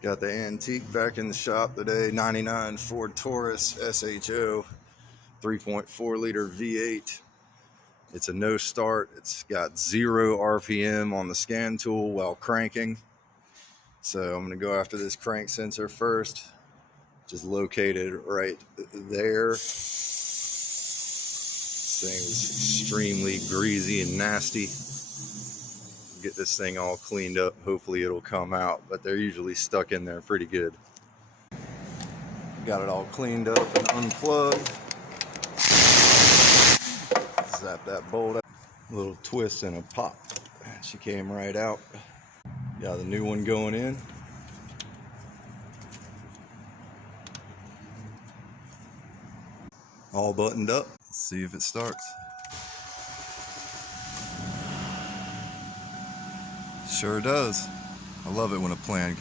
Got the antique back in the shop today. 99 Ford Taurus SHO 3.4 liter V8. It's a no start. It's got 0 RPM on the scan tool while cranking. So I'm going to go after this crank sensor first, just located right there. This thing is extremely greasy and nasty. Get this thing all cleaned up. Hopefully it'll come out, but they're usually stuck in there pretty good. Got it all cleaned up and unplugged. Zap that bolt out. A little twist and a pop. She came right out. Got the new one going in. All buttoned up. Let's see if it starts. Sure does. I love it when a plan comes.